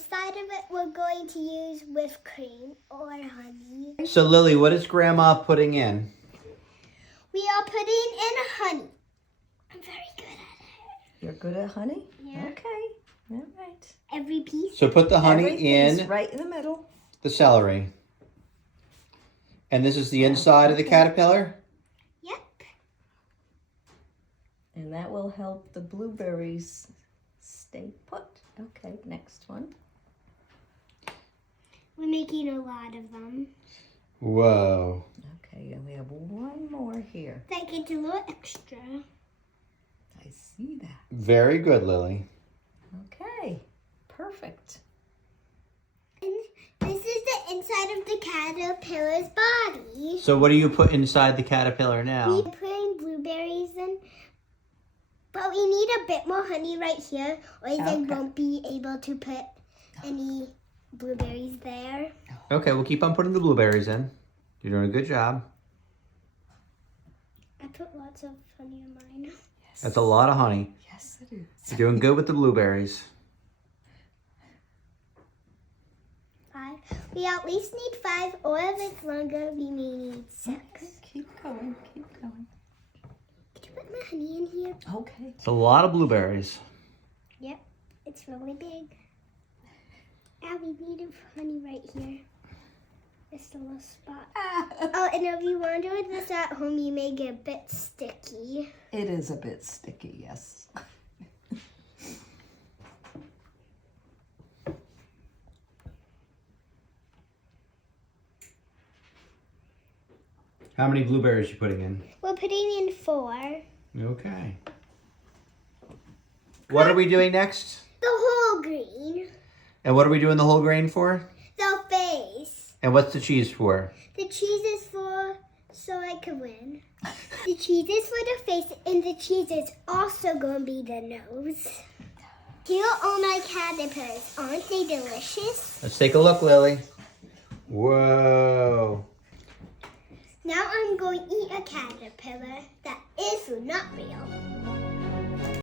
inside of it, we're going to use whipped cream or honey. So Lily, what is Grandma putting in? We are putting in honey. I'm very good at it. You're good at honey? Yeah. Okay. All right. Every piece. So put the honey Every piece in right in the middle. the celery. And this is the inside of the caterpillar? Yep. And that will help the blueberries stay put. Okay, next one. We're making a lot of them. Whoa. Okay, and we have one more here. That gets a little extra. I see that. Very good, Lily. Okay, perfect. And this is the inside of the caterpillar's body. So what do you put inside the caterpillar now? We're putting blueberries in, but we need a bit more honey right here, or they Okay. won't be able to put any blueberries there. Okay, we'll keep on putting the blueberries in. You're doing a good job. I put lots of honey in mine. Yes. That's a lot of honey. Yes, it is. You're doing good with the blueberries. 5. We at least need 5, or if it's longer, we may need 6. Okay, keep going, keep going. Could you put my honey in here? Okay. It's a lot of blueberries. Yep, it's really big. And we need honey right here. Just a little spot. Oh, and if you want to do this at home, you may get a bit sticky. It is a bit sticky, yes. How many blueberries are you putting in? We're putting in 4. Okay. What are we doing next? The whole green. And what are we doing the whole grain for? The face. And what's the cheese for? The cheese is for so I can win. The cheese is for the face, and the cheese is also going to be the nose. Here are my caterpillars. Aren't they delicious? Let's take a look, Lily. Whoa. Now I'm going to eat a caterpillar that is food, not real.